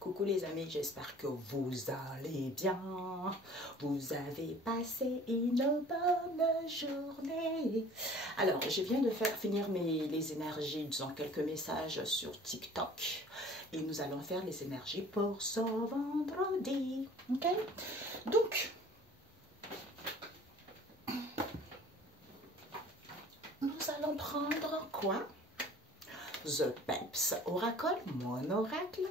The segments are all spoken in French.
Coucou les amis, j'espère que vous allez bien. Vous avez passé une bonne journée. Alors, je viens de finir les énergies, disons quelques messages sur TikTok. Et nous allons faire les énergies pour ce vendredi. Ok? Donc, nous allons prendre quoi? The Peps Oracle, mon oracle.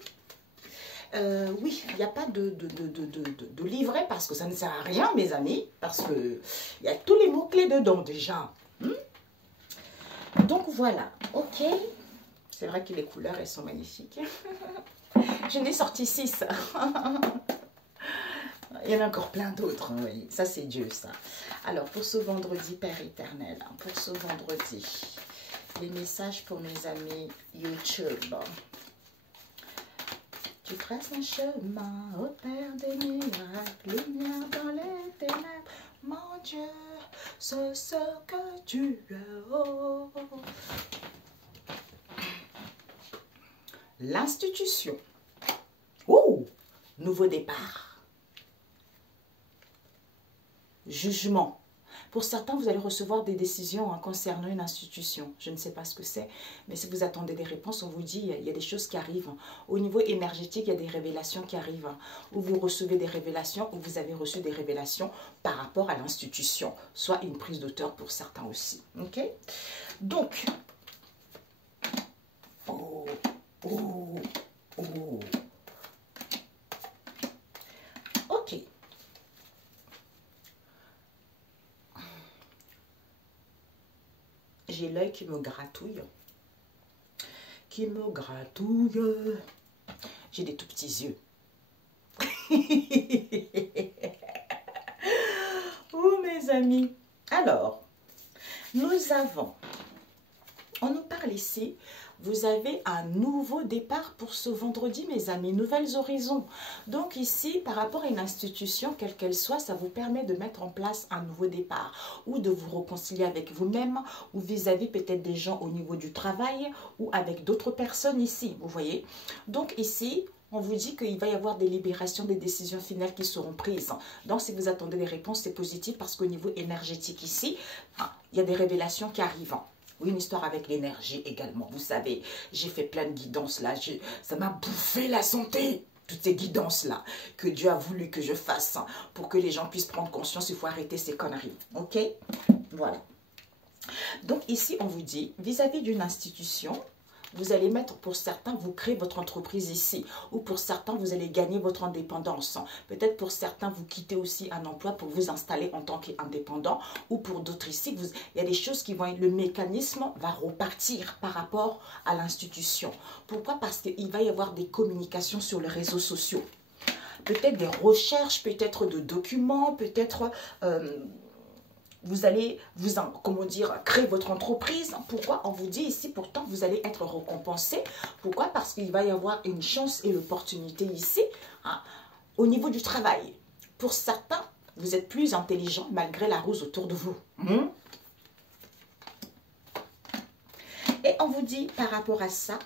Oui, il n'y a pas de livret parce que ça ne sert à rien, mes amis, parce qu'il y a tous les mots-clés dedans déjà. Donc voilà, ok. C'est vrai que les couleurs, elles sont magnifiques. Je n'ai sorti 6. Il y en a encore plein d'autres, oui. Ça, c'est Dieu, ça. Alors, pour ce vendredi, Père éternel, pour ce vendredi, les messages pour mes amis YouTube. Tu traces un chemin au Père des miracles, lumière dans les ténèbres, mon Dieu, c'est ce que tu es. Oh. L'institution. Oh, nouveau départ. Jugement. Pour certains, vous allez recevoir des décisions concernant une institution. Je ne sais pas ce que c'est, mais si vous attendez des réponses, on vous dit il y a des choses qui arrivent. Au niveau énergétique, il y a des révélations qui arrivent. Ou vous recevez des révélations, ou vous avez reçu des révélations par rapport à l'institution. Soit une prise d'auteur pour certains aussi. Ok? Donc, oh, oh, oh. Ok. J'ai l'œil qui me gratouille. Qui me gratouille. J'ai des tout petits yeux. Oh mes amis. Alors, nous avons, on nous parle ici, vous avez un nouveau départ pour ce vendredi, mes amis, nouvelles horizons. Donc ici, par rapport à une institution, quelle qu'elle soit, ça vous permet de mettre en place un nouveau départ ou de vous réconcilier avec vous-même ou vis-à-vis peut-être des gens au niveau du travail ou avec d'autres personnes ici, vous voyez. Donc ici, on vous dit qu'il va y avoir des libérations, des décisions finales qui seront prises. Donc si vous attendez des réponses, c'est positif parce qu'au niveau énergétique ici, il y a des révélations qui arrivent. Oui, une histoire avec l'énergie également. Vous savez, j'ai fait plein de guidances là. Ça m'a bouffé la santé. Toutes ces guidances-là que Dieu a voulu que je fasse pour que les gens puissent prendre conscience. Il faut arrêter ces conneries. Ok? Voilà. Donc ici, on vous dit, vis-à-vis d'une institution, vous allez mettre, pour certains, vous créez votre entreprise ici. Ou pour certains, vous allez gagner votre indépendance. Peut-être pour certains, vous quittez aussi un emploi pour vous installer en tant qu'indépendant. Ou pour d'autres ici, il y a des choses qui vont être... Le mécanisme va repartir par rapport à l'institution. Pourquoi? Parce qu'il va y avoir des communications sur les réseaux sociaux. Peut-être des recherches, peut-être de documents, peut-être... vous allez, comment dire, créer votre entreprise. Pourquoi? On vous dit ici, pourtant, vous allez être récompensé. Pourquoi? Parce qu'il va y avoir une chance et l'opportunité ici, au niveau du travail. Pour certains, vous êtes plus intelligent malgré la ruse autour de vous. Et on vous dit, par rapport à ça,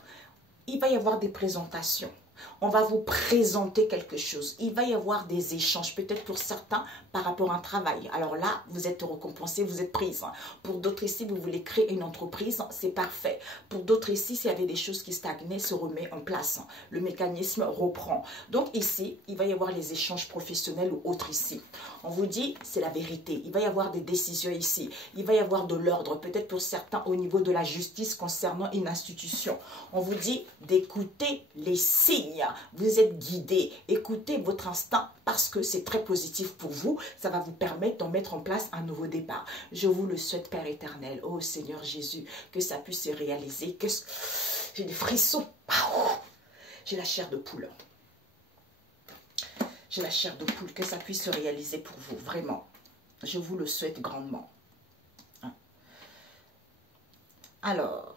il va y avoir des présentations. On va vous présenter quelque chose. Il va y avoir des échanges, peut-être pour certains, par rapport à un travail. Alors là, vous êtes récompensé, vous êtes prise. Pour d'autres ici, vous voulez créer une entreprise, c'est parfait. Pour d'autres ici, s'il y avait des choses qui stagnaient, se remet en place. Le mécanisme reprend. Donc ici, il va y avoir les échanges professionnels ou autres ici. On vous dit, c'est la vérité. Il va y avoir des décisions ici. Il va y avoir de l'ordre, peut-être pour certains, au niveau de la justice concernant une institution. On vous dit d'écouter les signes. Vous êtes guidé. Écoutez votre instinct parce que c'est très positif pour vous. Ça va vous permettre de mettre en place un nouveau départ. Je vous le souhaite, Père éternel. Oh Seigneur Jésus, que ça puisse se réaliser. J'ai des frissons. J'ai la chair de poule. J'ai la chair de poule. Que ça puisse se réaliser pour vous. Vraiment. Je vous le souhaite grandement. Alors,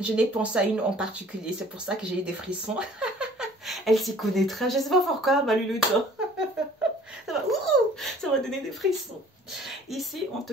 je n'ai pensé à une en particulier. C'est pour ça que j'ai eu des frissons. Elle s'y connaîtra. Je ne sais pas pourquoi, Malu le temps. Ça va donner des frissons. Ici, on te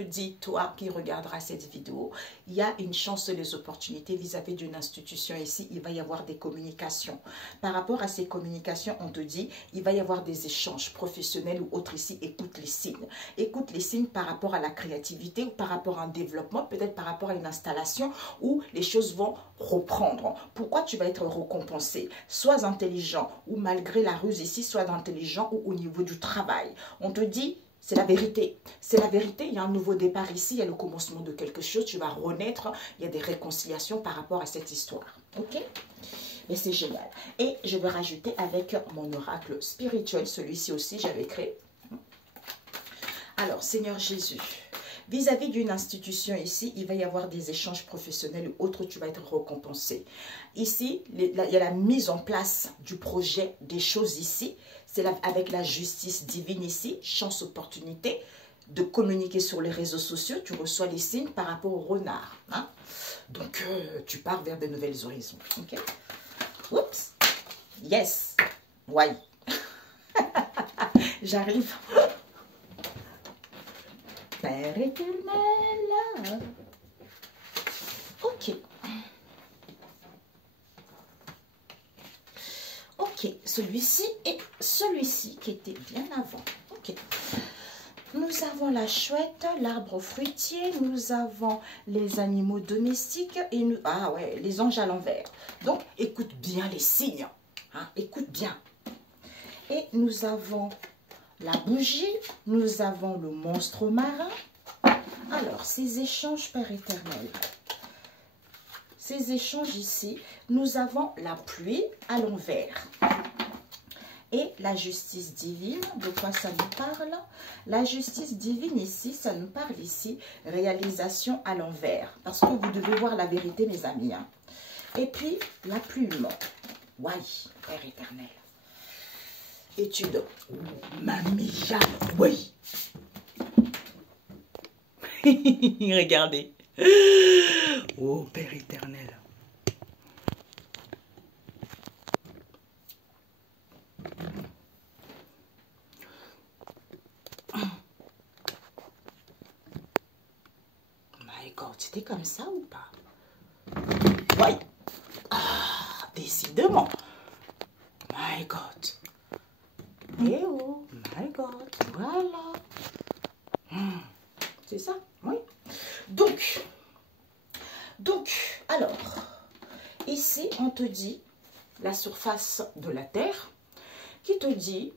dit, toi qui regarderas cette vidéo, il y a une chance et les opportunités vis-à-vis d'une institution ici. Il va y avoir des communications. Par rapport à ces communications, on te dit, il va y avoir des échanges professionnels ou autres ici. Écoute les signes. Écoute les signes par rapport à la créativité ou par rapport à un développement, peut-être par rapport à une installation où les choses vont reprendre. Pourquoi tu vas être récompensé? Sois intelligent ou malgré la ruse ici, sois intelligent ou au niveau du travail. On te dit, c'est la vérité. C'est la vérité. Il y a un nouveau départ ici. Il y a le commencement de quelque chose. Tu vas renaître. Il y a des réconciliations par rapport à cette histoire. Ok? Et c'est génial. Et je vais rajouter avec mon oracle spirituel. Celui-ci aussi, j'avais créé. Alors, Seigneur Jésus, vis-à-vis d'une institution ici, il va y avoir des échanges professionnels ou autres, tu vas être récompensé. Ici, il y a la mise en place du projet, des choses ici. C'est avec la justice divine ici, chance, opportunité de communiquer sur les réseaux sociaux. Tu reçois les signes par rapport au renard. Hein? Donc, tu pars vers de nouvelles horizons. Ok? Oups! Yes! Ouais! J'arrive. Père éternel. Ok. Ok, celui-ci et celui-ci qui était bien avant. Ok. Nous avons la chouette, l'arbre fruitier, nous avons les animaux domestiques et nous... Ah ouais, les anges à l'envers. Donc, écoute bien les signes. Hein, écoute bien. Et nous avons la bougie, nous avons le monstre marin. Alors, ces échanges, Père éternel, ces échanges ici, nous avons la pluie à l'envers et la justice divine. De quoi ça nous parle? La justice divine ici, ça nous parle ici, réalisation à l'envers. Parce que vous devez voir la vérité, mes amis. Hein. Et puis, la plume. Oui, Père éternel. Étude. Mamia, oui. Regardez. Oh, Père éternel. My God, c'était comme ça ou pas? Oui. Ah, décidément. My God. Eh oh, my God. Voilà. C'est ça, oui. Donc, alors, ici, on te dit la surface de la Terre qui te dit,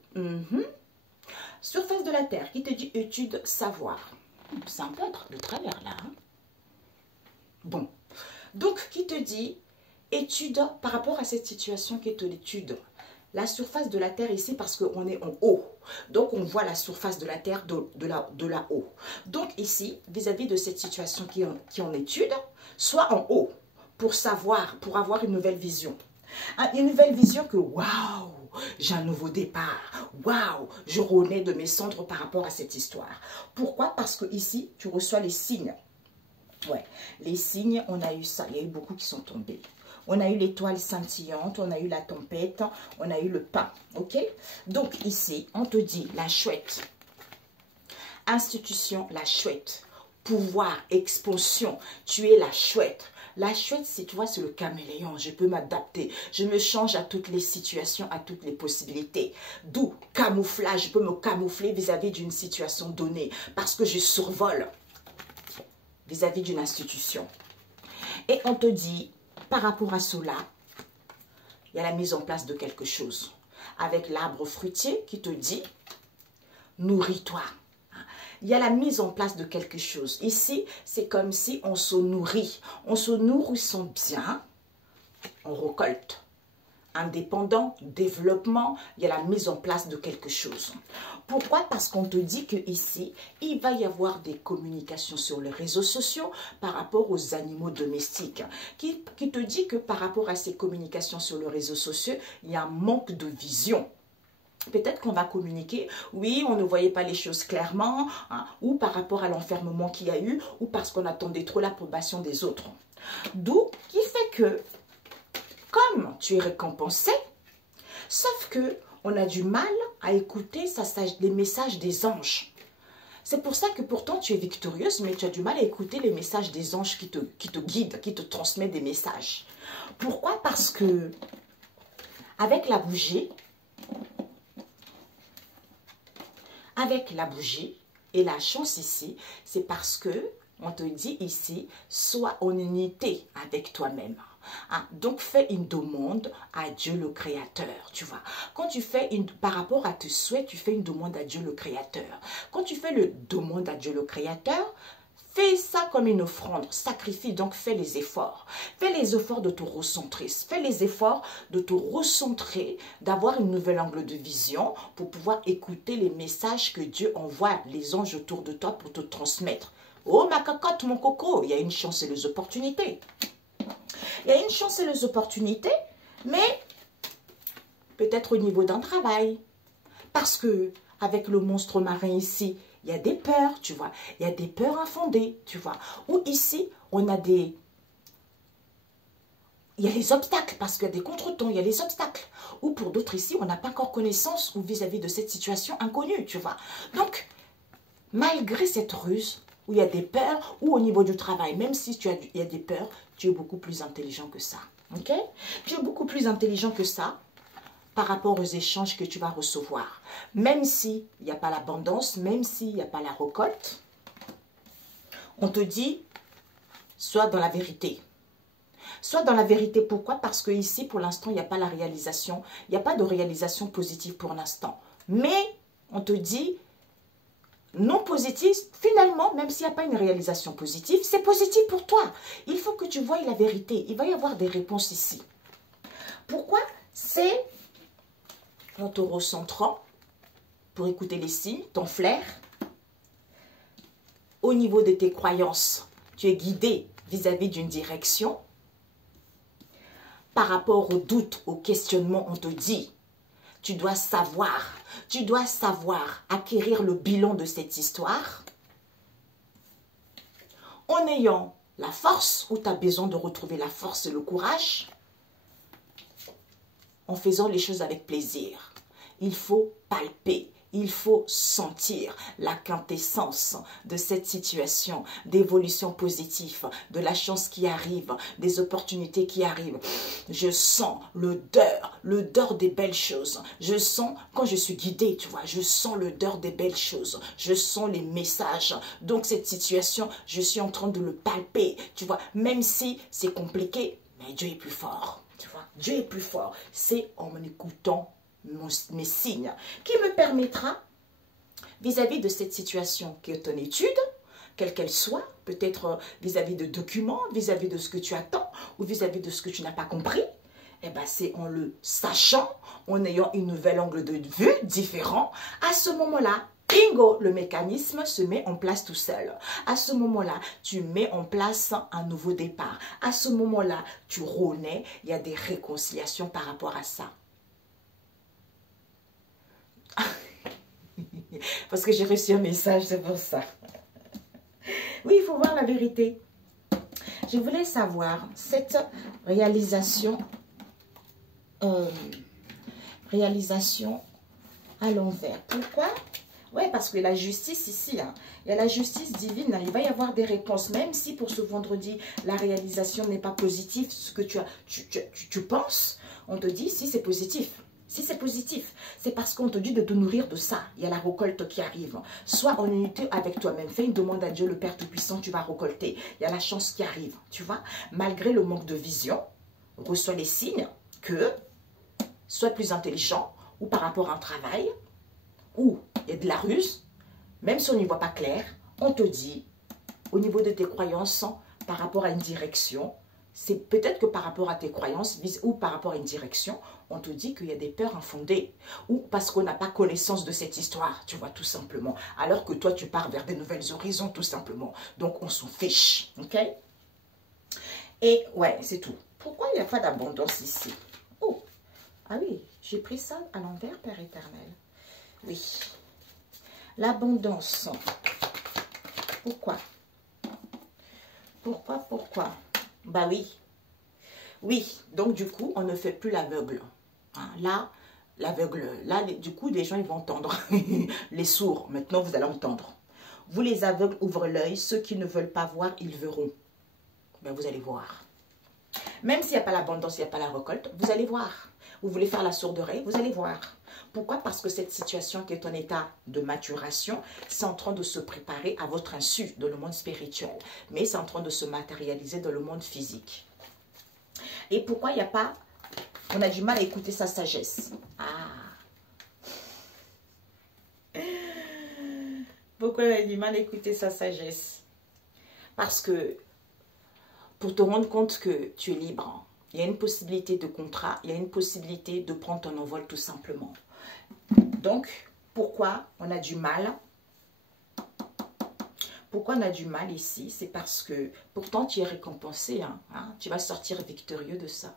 surface de la Terre qui te dit étude, savoir. C'est un peu de travers là. Hein? Bon, donc qui te dit étude par rapport à cette situation qui est l'étude. La surface de la Terre ici parce qu'on est en haut. Donc, on voit la surface de la Terre de là-haut. Donc, ici, vis-à-vis de cette situation qui est en étude, soit en haut pour savoir, pour avoir une nouvelle vision. Une nouvelle vision que, waouh, j'ai un nouveau départ. Waouh, je renais de mes cendres par rapport à cette histoire. Pourquoi? Parce que ici, tu reçois les signes. Ouais, les signes, on a eu ça. Il y a eu beaucoup qui sont tombés. On a eu l'étoile scintillante, on a eu la tempête, on a eu le pain. Ok? Donc ici, on te dit la chouette. Institution, la chouette. Pouvoir, expansion, tu es la chouette. La chouette, tu vois, c'est le caméléon. Je peux m'adapter. Je me change à toutes les situations, à toutes les possibilités. D'où camouflage. Je peux me camoufler vis-à-vis d'une situation donnée. Parce que je survole vis-à-vis d'une institution. Et on te dit, par rapport à cela, il y a la mise en place de quelque chose. Avec l'arbre fruitier qui te dit, nourris-toi. Il y a la mise en place de quelque chose. Ici, c'est comme si on se nourrit. On se nourrissant bien, on récolte. Indépendant, développement, il y a la mise en place de quelque chose. Pourquoi? Parce qu'on te dit qu'ici, il va y avoir des communications sur les réseaux sociaux par rapport aux animaux domestiques. Qui te dit que par rapport à ces communications sur les réseaux sociaux, il y a un manque de vision. Peut-être qu'on va communiquer, oui, on ne voyait pas les choses clairement, hein, ou par rapport à l'enfermement qu'il y a eu, ou parce qu'on attendait trop l'approbation des autres. D'où qui fait que, comme tu es récompensé, sauf que on a du mal à écouter les messages des anges. C'est pour ça que pourtant tu es victorieuse, mais tu as du mal à écouter les messages des anges qui te guident, qui te transmettent des messages. Pourquoi? Parce que avec la bougie et la chance ici, c'est parce que on te dit ici, sois en unité avec toi-même. Hein? Donc, fais une demande à Dieu le Créateur, tu vois. Quand tu fais par rapport à tes souhaits, tu fais une demande à Dieu le Créateur. Quand tu fais le demande à Dieu le Créateur, fais ça comme une offrande, sacrifie, donc fais les efforts. Fais les efforts de te recentrer, fais les efforts de te recentrer, d'avoir une nouvelle angle de vision pour pouvoir écouter les messages que Dieu envoie, les anges autour de toi pour te transmettre. Oh ma cocotte, mon coco, il y a une chance et les opportunités. Il y a une chance et les opportunités, mais peut-être au niveau d'un travail. Parce que avec le monstre marin ici, il y a des peurs, tu vois. Il y a des peurs infondées, tu vois. Ou ici, on a des... Il y a les obstacles, parce qu'il y a des contretemps, il y a les obstacles. Ou pour d'autres ici, on n'a pas encore connaissance ou vis-à-vis de cette situation inconnue, tu vois. Donc, malgré cette ruse, où il y a des peurs, ou au niveau du travail, même si il y a des peurs, tu es beaucoup plus intelligent que ça. Ok? Tu es beaucoup plus intelligent que ça par rapport aux échanges que tu vas recevoir. Même s'il n'y a pas l'abondance, même s'il n'y a pas la récolte, on te dit, sois dans la vérité. Sois dans la vérité, pourquoi? Parce que ici, pour l'instant, il n'y a pas la réalisation, il n'y a pas de réalisation positive pour l'instant. Mais, on te dit, non positif, finalement, même s'il n'y a pas une réalisation positive, c'est positif pour toi. Il faut que tu voies la vérité. Il va y avoir des réponses ici. Pourquoi? C'est en te recentrant pour écouter les signes, ton flair. Au niveau de tes croyances, tu es guidé vis-à-vis d'une direction. Par rapport aux doutes, aux questionnements, on te dit, tu dois savoir acquérir le bilan de cette histoire en ayant la force, où tu as besoin de retrouver la force et le courage, en faisant les choses avec plaisir. Il faut palper, il faut sentir la quintessence de cette situation, d'évolution positive, de la chance qui arrive, des opportunités qui arrivent. Je sens l'odeur des belles choses. Je sens, quand je suis guidée, tu vois, je sens l'odeur des belles choses. Je sens les messages. Donc cette situation, je suis en train de le palper, tu vois, même si c'est compliqué, mais Dieu est plus fort, tu vois. Dieu est plus fort. C'est en écoutant mes signes, qui me permettra, vis-à-vis de cette situation qui est en étude, quelle qu'elle soit, peut-être vis-à-vis de documents, vis-à-vis de ce que tu attends, ou vis-à-vis de ce que tu n'as pas compris, eh ben c'est en le sachant, en ayant une nouvelle angle de vue différent, à ce moment-là, bingo, le mécanisme se met en place tout seul. À ce moment-là, tu mets en place un nouveau départ. À ce moment-là, tu renais, il y a des réconciliations par rapport à ça. Parce que j'ai reçu un message, c'est pour ça. Oui, il faut voir la vérité. Je voulais savoir cette réalisation à l'envers. Pourquoi? Oui, parce que la justice ici, hein, il y a la justice divine, hein, il va y avoir des réponses, même si pour ce vendredi, la réalisation n'est pas positive, ce que tu penses, on te dit si c'est positif. Si c'est positif, c'est parce qu'on te dit de te nourrir de ça. Il y a la récolte qui arrive. Sois en unité avec toi-même. Fais une demande à Dieu, le Père Tout-Puissant, tu vas récolter. Il y a la chance qui arrive, tu vois. Malgré le manque de vision, reçois les signes que sois plus intelligent ou par rapport à un travail, ou il y a de la ruse, même si on n'y voit pas clair, on te dit, au niveau de tes croyances, par rapport à une direction, c'est peut-être que par rapport à tes croyances ou par rapport à une direction, on te dit qu'il y a des peurs infondées. Ou parce qu'on n'a pas connaissance de cette histoire, tu vois, tout simplement. Alors que toi, tu pars vers des nouvelles horizons, tout simplement. Donc, on s'en fiche, ok? Et ouais, c'est tout. Pourquoi il n'y a pas d'abondance ici? Oh, ah oui, j'ai pris ça à l'envers, Père éternel. Oui. L'abondance. Pourquoi? Pourquoi? Bah oui. Oui, donc du coup, on ne fait plus l'aveugle. Hein, là, l'aveugle, là, du coup, les gens, ils vont entendre. Les sourds, maintenant, vous allez entendre. Vous les aveugles ouvrent l'œil. Ceux qui ne veulent pas voir, ils verront. Ben, vous allez voir. Même s'il n'y a pas l'abondance, il n'y a pas la récolte, vous allez voir. Vous voulez faire la sourde oreille, vous allez voir. Pourquoi? Parce que cette situation qui est en état de maturation, c'est en train de se préparer à votre insu dans le monde spirituel. Mais c'est en train de se matérialiser dans le monde physique. Et pourquoi il n'y a pas... On a du mal à écouter sa sagesse. Pourquoi on a du mal à écouter sa sagesse? Parce que pour te rendre compte que tu es libre, il y a une possibilité de contrat, il y a une possibilité de prendre ton envol tout simplement. Donc, pourquoi on a du mal? Pourquoi on a du mal ici? C'est parce que pourtant tu es récompensé, tu vas sortir victorieux de ça.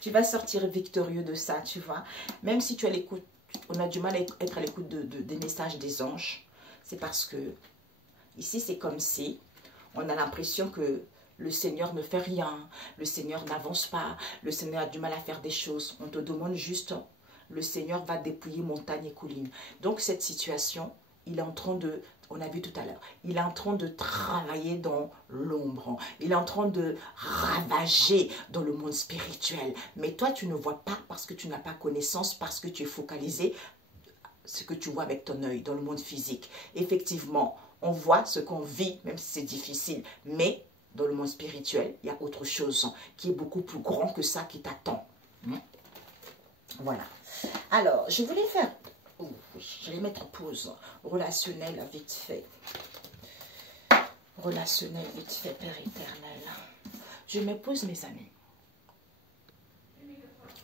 Tu vas sortir victorieux de ça, tu vois. Même si tu es à l'écoute, on a du mal à être à l'écoute des messages des anges. C'est parce que ici, c'est comme si on a l'impression que le Seigneur ne fait rien, le Seigneur n'avance pas, le Seigneur a du mal à faire des choses. On te demande juste, le Seigneur va dépouiller montagnes et collines. Donc cette situation, il est en train de, on a vu tout à l'heure, il est en train de travailler dans l'ombre. Il est en train de ravager dans le monde spirituel. Mais toi, tu ne vois pas parce que tu n'as pas connaissance, parce que tu es focalisé ce que tu vois avec ton œil dans le monde physique. Effectivement, on voit ce qu'on vit, même si c'est difficile. Mais dans le monde spirituel, il y a autre chose qui est beaucoup plus grand que ça qui t'attend. Voilà. Alors, je voulais faire... je vais mettre en pause. Relationnel, vite fait. Relationnel, vite fait, Père éternel. Je me pose, mes amis.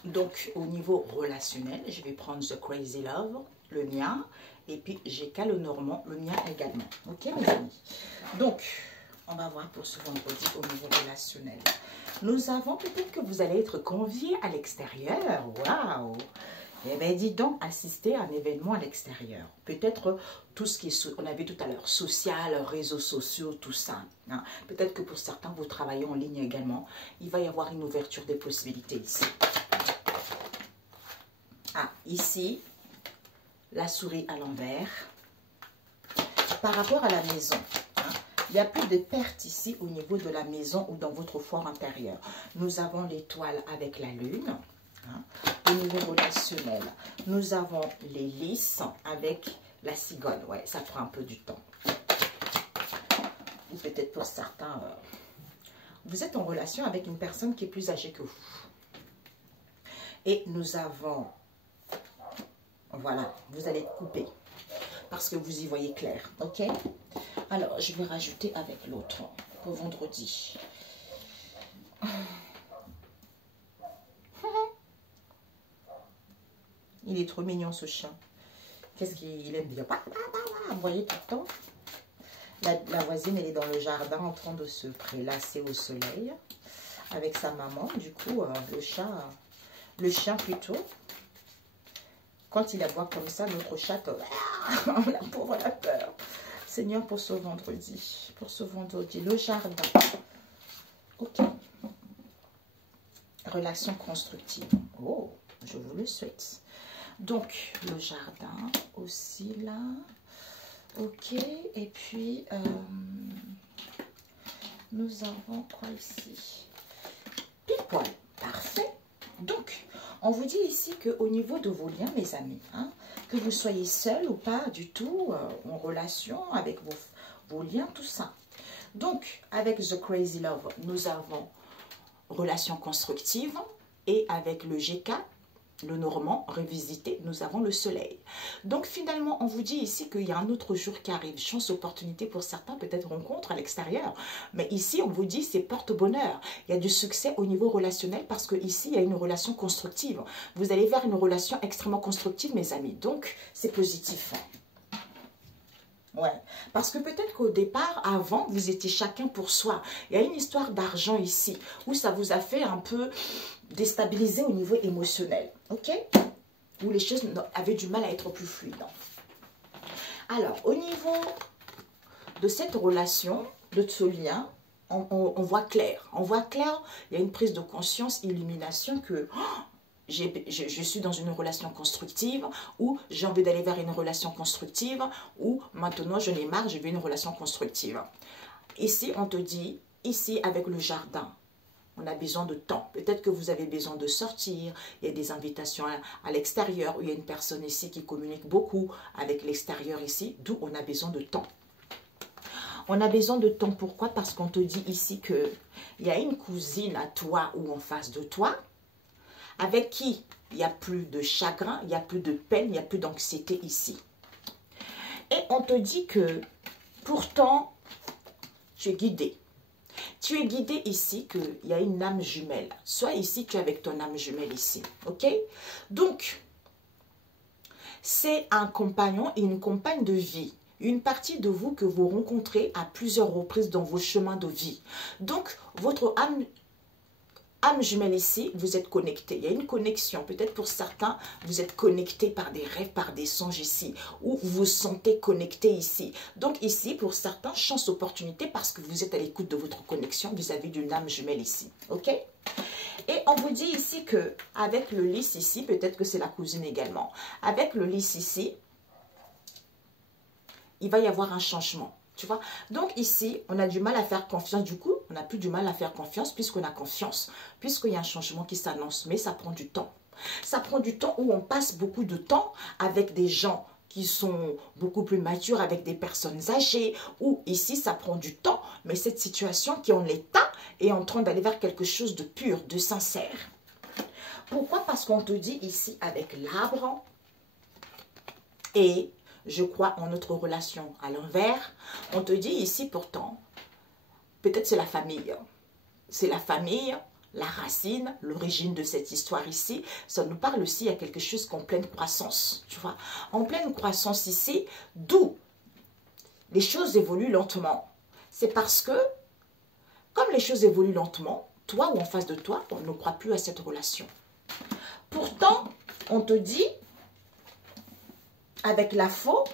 Donc, au niveau relationnel, je vais prendre The Crazy Love, le mien. Et puis, j'ai le Normand, le mien également. Ok, mes amis? Donc, on va voir pour ce vendredi au niveau relationnel. Nous avons peut-être que vous allez être conviés à l'extérieur. Waouh! Eh bien, dis donc, assister à un événement à l'extérieur. Peut-être tout ce qui est, on a vu tout à l'heure, social, réseaux sociaux, tout ça. Peut-être que pour certains, vous travaillez en ligne également. Il va y avoir une ouverture des possibilités ici. Ici, la souris à l'envers. Par rapport à la maison, il n'y a plus de perte ici au niveau de la maison ou dans votre foire intérieure. Nous avons l'étoile avec la lune. Au niveau relationnel, nous avons les lys avec la cigogne. Ouais, ça prend un peu du temps. Ou peut-être pour certains, vous êtes en relation avec une personne qui est plus âgée que vous. Et nous avons, voilà, vous allez couper parce que vous y voyez clair, ok? Alors, je vais rajouter avec l'autre pour vendredi. Il est trop mignon, ce chat. Qu'est-ce qu'il aime bien? Vous voyez tout le temps. La voisine, elle est dans le jardin en train de se prélasser au soleil avec sa maman. Du coup, le chien plutôt, quand il la voit comme ça, notre chat, la pauvre, la peur. Seigneur, pour ce vendredi, le jardin. Ok. Relation constructive. Oh, je vous le souhaite. Donc, le jardin aussi là. Ok. Et puis, nous avons quoi ici? Pile poil. Parfait. Donc, on vous dit ici qu'au niveau de vos liens, mes amis, que vous soyez seul ou pas du tout, en relation avec vos liens, tout ça. Donc, avec The Crazy Love, nous avons relation constructive et avec le GK, le Normand revisité, nous avons le soleil. Donc finalement, on vous dit ici qu'il y a un autre jour qui arrive. Chance, opportunité pour certains, peut-être rencontre à l'extérieur. Mais ici, on vous dit c'est porte-bonheur. Il y a du succès au niveau relationnel parce que ici, il y a une relation constructive. Vous allez vers une relation extrêmement constructive, mes amis. Donc, c'est positif. Ouais, parce que peut-être qu'au départ, avant, vous étiez chacun pour soi. Il y a une histoire d'argent ici, où ça vous a fait un peu déstabiliser au niveau émotionnel, ok? Où les choses avaient du mal à être plus fluides. Alors, au niveau de cette relation, de ce lien, on voit clair. On voit clair, il y a une prise de conscience, illumination que... je suis dans une relation constructive, ou j'ai envie d'aller vers une relation constructive, ou maintenant j'en ai marre, je veux une relation constructive. Ici, on te dit, ici avec le jardin, on a besoin de temps. Peut-être que vous avez besoin de sortir. Il y a des invitations à l'extérieur. Il y a une personne ici qui communique beaucoup avec l'extérieur ici. D'où on a besoin de temps. On a besoin de temps. Pourquoi? Parce qu'on te dit ici qu'il y a une cousine à toi ou en face de toi avec qui il n'y a plus de chagrin, il n'y a plus de peine, il n'y a plus d'anxiété ici. Et on te dit que pourtant, tu es guidé. Tu es guidé ici qu'il y a une âme jumelle. Soit ici, tu es avec ton âme jumelle ici. Ok? Donc, c'est un compagnon et une compagne de vie. Une partie de vous que vous rencontrez à plusieurs reprises dans vos chemins de vie. Donc, votre âme jumelle ici, vous êtes connecté. Il y a une connexion. Peut-être pour certains, vous êtes connecté par des rêves, par des songes ici. Ou vous vous sentez connecté ici. Donc ici, pour certains, chance, opportunité parce que vous êtes à l'écoute de votre connexion vis-à-vis d'une âme jumelle ici. Ok? Et on vous dit ici que avec le lys ici, peut-être que c'est la cousine également. Avec le lys ici, il va y avoir un changement. Tu vois? Donc ici, on a du mal à faire confiance. Du coup, on n'a plus du mal à faire confiance puisqu'on a confiance. Puisqu'il y a un changement qui s'annonce. Mais ça prend du temps. Ça prend du temps où on passe beaucoup de temps avec des gens qui sont beaucoup plus matures, avec des personnes âgées. Ou ici, ça prend du temps. Mais cette situation qui est en l'état est en train d'aller vers quelque chose de pur, de sincère. Pourquoi? Parce qu'on te dit ici avec l'arbre et... je crois en notre relation à l'envers. On te dit ici pourtant, peut-être c'est la famille. C'est la famille, la racine, l'origine de cette histoire ici. Ça nous parle aussi à quelque chose qu'en pleine croissance. Tu vois, en pleine croissance ici, d'où les choses évoluent lentement. C'est parce que, comme les choses évoluent lentement, toi ou en face de toi, on ne croit plus à cette relation. Pourtant, on te dit... avec la faux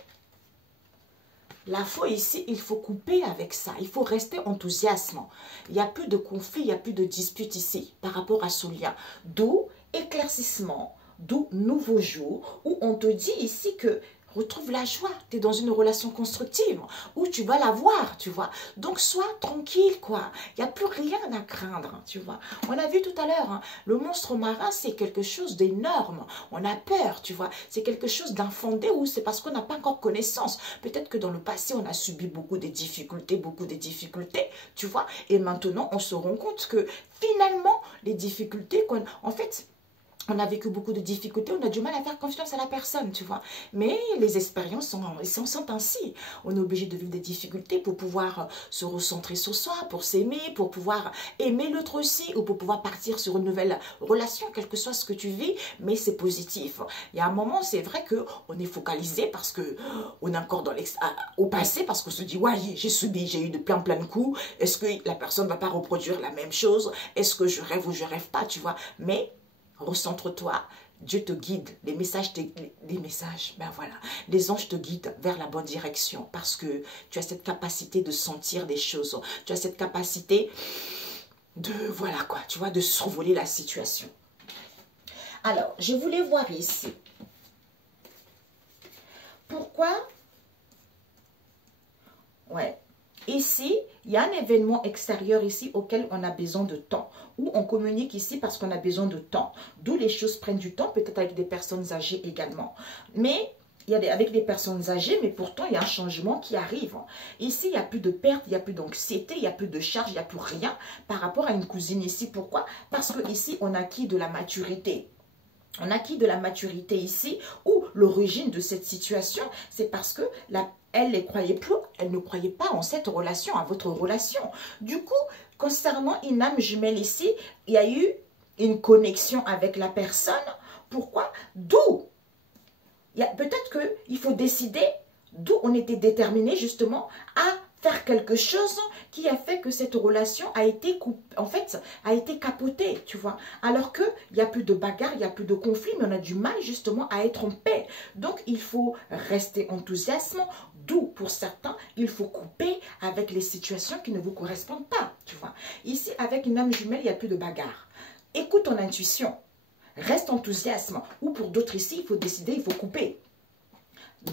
ici, il faut couper avec ça. Il faut rester enthousiasme. Il n'y a plus de conflit, il n'y a plus de dispute ici par rapport à ce lien. D'où éclaircissement, d'où nouveau jour, où on te dit ici que retrouve la joie. Tu es dans une relation constructive où tu vas la voir, tu vois. Donc, sois tranquille, quoi. Il n'y a plus rien à craindre, tu vois. On a vu tout à l'heure, hein, le monstre marin, c'est quelque chose d'énorme. On a peur, tu vois. C'est quelque chose d'infondé ou c'est parce qu'on n'a pas encore connaissance. Peut-être que dans le passé, on a subi beaucoup de difficultés, tu vois. Et maintenant, on se rend compte que finalement, les difficultés, en fait... on a vécu beaucoup de difficultés, on a du mal à faire confiance à la personne, tu vois. Mais les expériences sont ainsi. On est obligé de vivre des difficultés pour pouvoir se recentrer sur soi, pour s'aimer, pour pouvoir aimer l'autre aussi, ou pour pouvoir partir sur une nouvelle relation, quel que soit ce que tu vis, mais c'est positif. Il y a un moment, c'est vrai qu'on est focalisé parce qu'on est encore au passé, parce qu'on se dit, ouais, j'ai subi, j'ai eu plein de coups, est-ce que la personne ne va pas reproduire la même chose? Est-ce que je rêve ou je rêve pas, tu vois? Mais recentre-toi, Dieu te guide, les messages, ben voilà, les anges te guident vers la bonne direction parce que tu as cette capacité de sentir des choses, tu as cette capacité de, voilà quoi, tu vois, de survoler la situation. Alors, je voulais voir ici, pourquoi, ouais, ici, il y a un événement extérieur ici auquel on a besoin de temps. Ou on communique ici parce qu'on a besoin de temps. D'où les choses prennent du temps, peut-être avec des personnes âgées également. Mais il y a avec des personnes âgées, mais pourtant il y a un changement qui arrive. Ici, il n'y a plus de perte, il n'y a plus d'anxiété, il n'y a plus de charge, il n'y a plus rien par rapport à une cousine ici. Pourquoi? Parce que ici, on a acquis de la maturité. On a acquis de la maturité ici, où l'origine de cette situation, c'est parce que elle ne croyait plus, elle ne croyait pas en cette relation, à votre relation. Du coup, concernant une âme jumelle ici, il y a eu une connexion avec la personne. Pourquoi? D'où peut-être qu'il faut décider, d'où on était déterminé justement à faire quelque chose qui a fait que cette relation a été a été capotée, tu vois. Alors qu'il n'y a plus de bagarre, il n'y a plus de conflit, mais on a du mal justement à être en paix. Donc, il faut rester enthousiasme, d'où pour certains, il faut couper avec les situations qui ne vous correspondent pas, tu vois. Ici, avec une âme jumelle, il n'y a plus de bagarre. Écoute ton intuition. reste enthousiasme. Ou pour d'autres ici, il faut décider, il faut couper.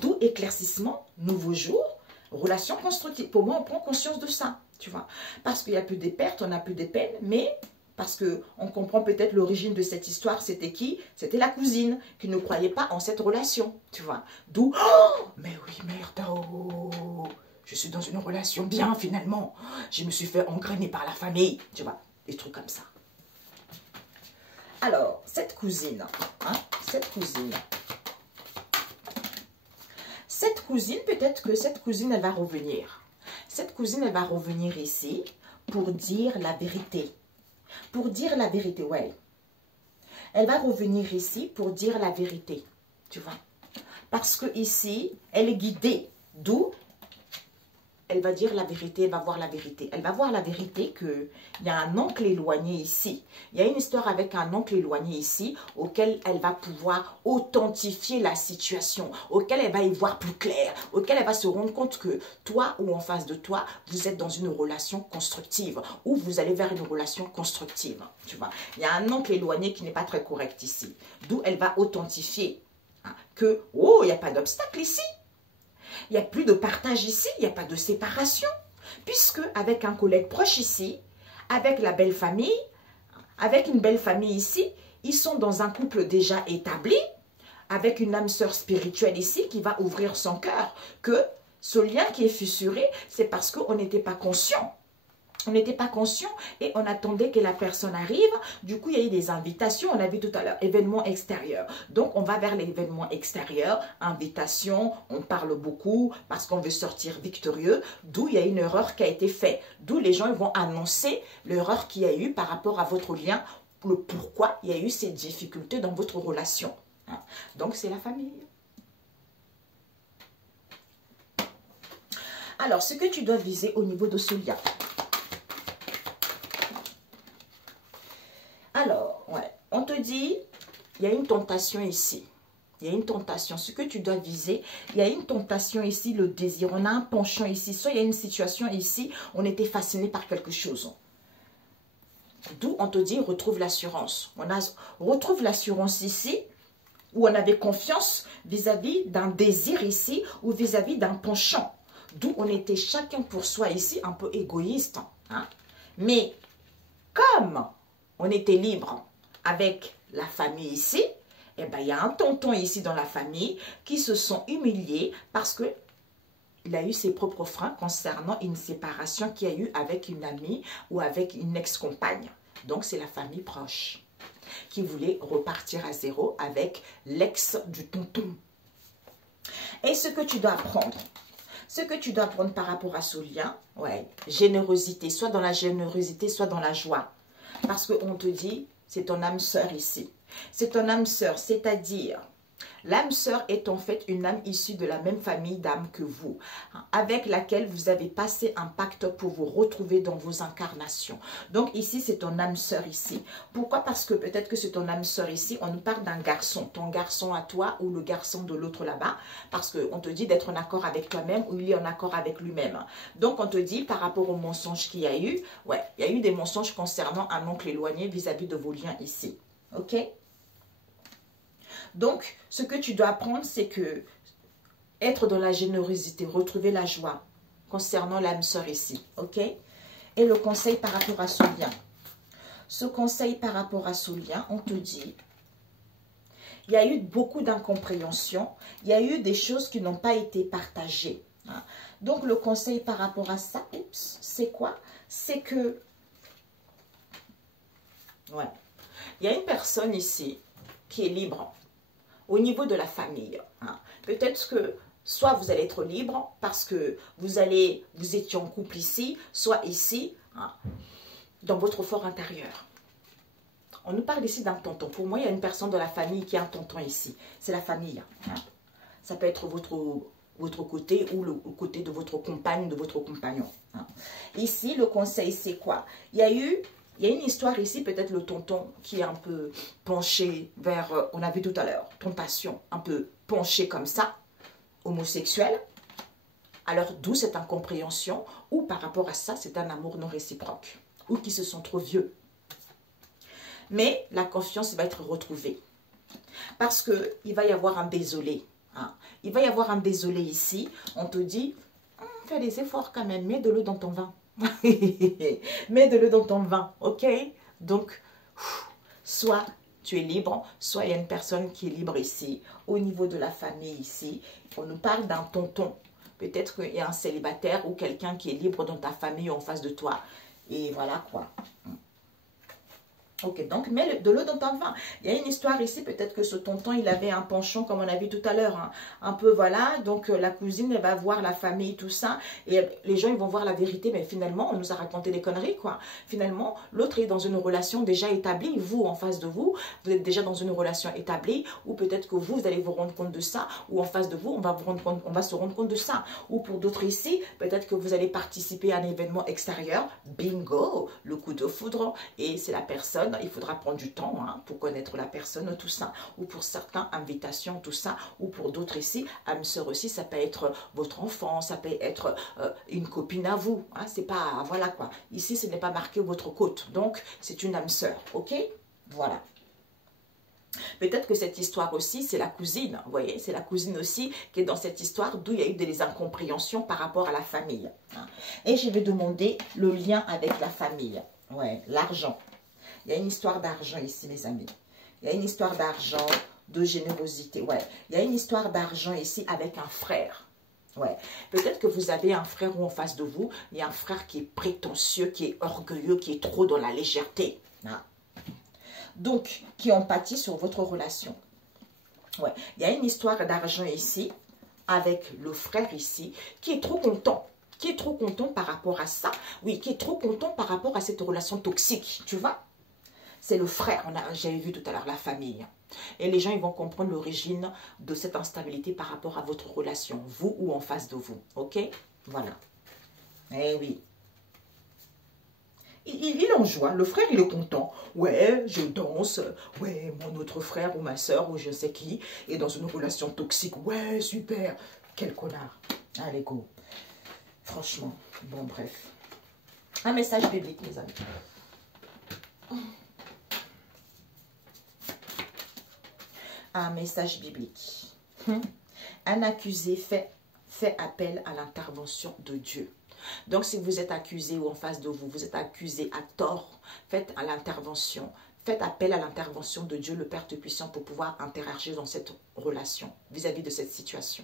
D'où éclaircissement, nouveau jour, relation constructive. Pour moi, on prend conscience de ça, tu vois. Parce qu'il n'y a plus des pertes, on n'a plus des peines, mais parce qu'on comprend peut-être l'origine de cette histoire, c'était qui? C'était la cousine qui ne croyait pas en cette relation, tu vois. D'où, oh, mais oui, merde, oh, je suis dans une relation bien finalement. Je me suis fait engrainer par la famille, tu vois, des trucs comme ça. Alors, cette cousine, peut-être que cette cousine, elle va revenir. Cette cousine, elle va revenir ici pour dire la vérité. Pour dire la vérité, ouais. Elle va revenir ici pour dire la vérité, tu vois. Parce que ici, elle est guidée. D'où elle va dire la vérité, elle va voir la vérité. Elle va voir la vérité qu'il y a un oncle éloigné ici. Il y a une histoire avec un oncle éloigné ici auquel elle va pouvoir authentifier la situation, auquel elle va y voir plus clair, auquel elle va se rendre compte que toi ou en face de toi, vous êtes dans une relation constructive ou vous allez vers une relation constructive. Tu vois, il y a un oncle éloigné qui n'est pas très correct ici. D'où elle va authentifier que, oh, il n'y a pas d'obstacle ici. Il n'y a plus de partage ici, il n'y a pas de séparation. Puisque avec un collègue proche ici, avec la belle famille, avec une belle famille ici, ils sont dans un couple déjà établi, avec une âme sœur spirituelle ici qui va ouvrir son cœur. Que ce lien qui est fissuré, c'est parce qu'on n'était pas conscient. On n'était pas conscient et on attendait que la personne arrive. Du coup, il y a eu des invitations. On a vu tout à l'heure, événements extérieurs. Donc, on va vers l'événement extérieur. Invitation, on parle beaucoup parce qu'on veut sortir victorieux. D'où il y a une erreur qui a été faite. D'où les gens vont annoncer l'erreur qu'il y a eu par rapport à votre lien. Le pourquoi il y a eu ces difficultés dans votre relation. Donc, c'est la famille. Alors, ce que tu dois viser au niveau de ce lien. Alors, ouais, on te dit, il y a une tentation ici. Il y a une tentation. Ce que tu dois viser, il y a une tentation ici, le désir. On a un penchant ici. Soit il y a une situation ici, on était fasciné par quelque chose. D'où on te dit, retrouve l'assurance. Retrouve l'assurance ici, où on avait confiance vis-à-vis d'un désir ici, ou vis-à-vis d'un penchant. D'où on était chacun pour soi ici, un peu égoïste. Hein? Mais comme on était libre avec la famille ici, eh ben, il y a un tonton ici dans la famille qui se sont humiliés parce que il a eu ses propres freins concernant une séparation qu'il y a eu avec une amie ou avec une ex-compagne. Donc, c'est la famille proche qui voulait repartir à zéro avec l'ex du tonton. Et ce que tu dois apprendre, par rapport à ce lien, ouais, générosité, soit dans la générosité, soit dans la joie. Parce qu'on te dit, c'est ton âme sœur ici. C'est ton âme sœur, c'est-à-dire, l'âme sœur est en fait une âme issue de la même famille d'âmes que vous, avec laquelle vous avez passé un pacte pour vous retrouver dans vos incarnations. Donc ici, c'est ton âme sœur ici. Pourquoi? Parce que peut-être que c'est ton âme sœur ici, on nous parle d'un garçon, ton garçon à toi ou le garçon de l'autre là-bas, parce qu'on te dit d'être en accord avec toi-même ou il est en accord avec lui-même. Donc on te dit par rapport aux mensonges qu'il y a eu, ouais, il y a eu des mensonges concernant un oncle éloigné vis-à-vis de vos liens ici. Ok? Donc, ce que tu dois apprendre, c'est que être dans la générosité, retrouver la joie concernant l'âme sœur ici, ok? Et le conseil par rapport à ce lien. Ce conseil par rapport à ce lien, on te dit, il y a eu beaucoup d'incompréhension, il y a eu des choses qui n'ont pas été partagées. Hein? Donc, le conseil par rapport à ça, c'est quoi? C'est que, ouais, il y a une personne ici qui est libre. Au niveau de la famille, hein. Peut-être que soit vous allez être libre parce que vous étiez en couple ici, soit ici, hein, dans votre fort intérieur. On nous parle ici d'un tonton. Pour moi, il y a une personne de la famille qui a un tonton ici. C'est la famille. Hein. Ça peut être votre côté ou le côté de votre compagne, de votre compagnon. Hein. Ici, le conseil, c'est quoi? Il y a une histoire ici, peut-être le tonton qui est un peu penché vers, on a vu tout à l'heure, tentation, un peu penché comme ça, homosexuel. Alors, d'où cette incompréhension, ou par rapport à ça, c'est un amour non réciproque, ou qui se sont trop vieux. Mais la confiance va être retrouvée. Parce qu'il va y avoir un désolé. Hein. Il va y avoir un désolé ici. On te dit, fais des efforts quand même, mets de l'eau dans ton vin. Mets de l'eau dans ton vin, ok? Donc, soit tu es libre, soit il y a une personne qui est libre ici. Au niveau de la famille ici, on nous parle d'un tonton. Peut-être qu'il y a un célibataire ou quelqu'un qui est libre dans ta famille ou en face de toi. Et voilà quoi. Ok, donc mets de l'eau dans ton vin. Il y a une histoire ici, peut-être que ce tonton, il avait un penchant, comme on a vu tout à l'heure. Hein. Un peu, voilà, donc la cousine, elle va voir la famille, tout ça. Et les gens, ils vont voir la vérité, mais finalement, on nous a raconté des conneries, quoi. Finalement, l'autre est dans une relation déjà établie. Vous, en face de vous, vous êtes déjà dans une relation établie. Ou peut-être que vous allez vous rendre compte de ça. Ou en face de vous, on va se rendre compte de ça. Ou pour d'autres ici, peut-être que vous allez participer à un événement extérieur. Bingo, le coup de foudre. Et c'est la personne. Il faudra prendre du temps hein, pour connaître la personne, tout ça. Ou pour certains, invitation, tout ça. Ou pour d'autres ici, âme sœur aussi, ça peut être votre enfant, ça peut être une copine à vous. Hein, c'est pas, voilà quoi. Ici, ce n'est pas marqué votre côte. Donc, c'est une âme sœur, ok? Voilà. Peut-être que cette histoire aussi, c'est la cousine, vous voyez, c'est la cousine aussi qui est dans cette histoire, d'où il y a eu des incompréhensions par rapport à la famille. Hein. Et je vais demander le lien avec la famille. Ouais, l'argent. Il y a une histoire d'argent ici, mes amis. Il y a une histoire d'argent, de générosité. Ouais, il y a une histoire d'argent ici avec un frère. Ouais, peut-être que vous avez un frère ou en face de vous, il y a un frère qui est prétentieux, qui est orgueilleux, qui est trop dans la légèreté. Hein. Donc, qui empathie sur votre relation. Ouais, il y a une histoire d'argent ici, avec le frère ici, qui est trop content. Qui est trop content par rapport à ça. Oui, qui est trop content par rapport à cette relation toxique, tu vois. C'est le frère, j'avais vu tout à l'heure, la famille. Et les gens, ils vont comprendre l'origine de cette instabilité par rapport à votre relation, vous ou en face de vous. Ok? Voilà. Eh oui. Il est en joie, le frère, il est content. Ouais, je danse. Ouais, mon autre frère ou ma soeur ou je sais qui est dans une relation toxique. Ouais, super. Quel connard. Allez, go. Franchement, bon, bref. Un message biblique, mes amis. Un message biblique. Un accusé fait appel à l'intervention de Dieu. Donc, si vous êtes accusé ou en face de vous, vous êtes accusé à tort, faites appel à l'intervention de Dieu, le Père Tout-Puissant, pour pouvoir interagir dans cette relation, vis-à-vis de cette situation.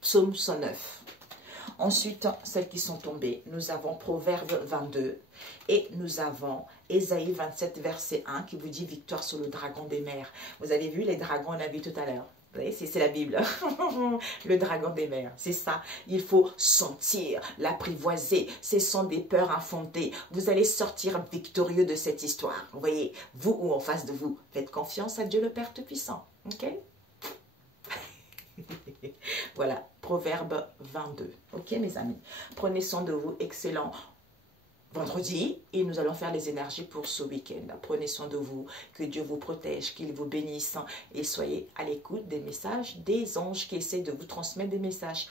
Psaume 109. Ensuite, celles qui sont tombées, nous avons Proverbe 22 et nous avons Ésaïe 27, verset 1 qui vous dit victoire sur le dragon des mers. Vous avez vu les dragons, on a vu tout à l'heure. Vous voyez, c'est la Bible. Le dragon des mers, c'est ça. Il faut sentir, l'apprivoiser. Ce sont des peurs infondées. Vous allez sortir victorieux de cette histoire. Vous voyez, vous ou en face de vous, faites confiance à Dieu le Père Tout-Puissant. Ok? Voilà, Proverbe 22. Ok, mes amis? Prenez soin de vous. Excellent vendredi. Et nous allons faire les énergies pour ce week-end. Prenez soin de vous. Que Dieu vous protège, qu'il vous bénisse. Et soyez à l'écoute des messages des anges qui essaient de vous transmettre des messages.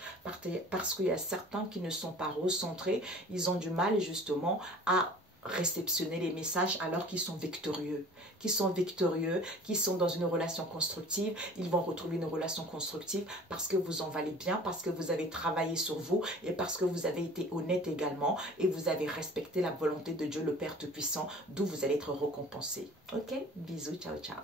Parce qu'il y a certains qui ne sont pas recentrés. Ils ont du mal justement à réceptionner les messages alors qu'ils sont victorieux. Qui sont dans une relation constructive. Ils vont retrouver une relation constructive parce que vous en valez bien, parce que vous avez travaillé sur vous et parce que vous avez été honnête également et vous avez respecté la volonté de Dieu le Père Tout-Puissant, d'où vous allez être récompensé. Ok? Bisous, ciao, ciao.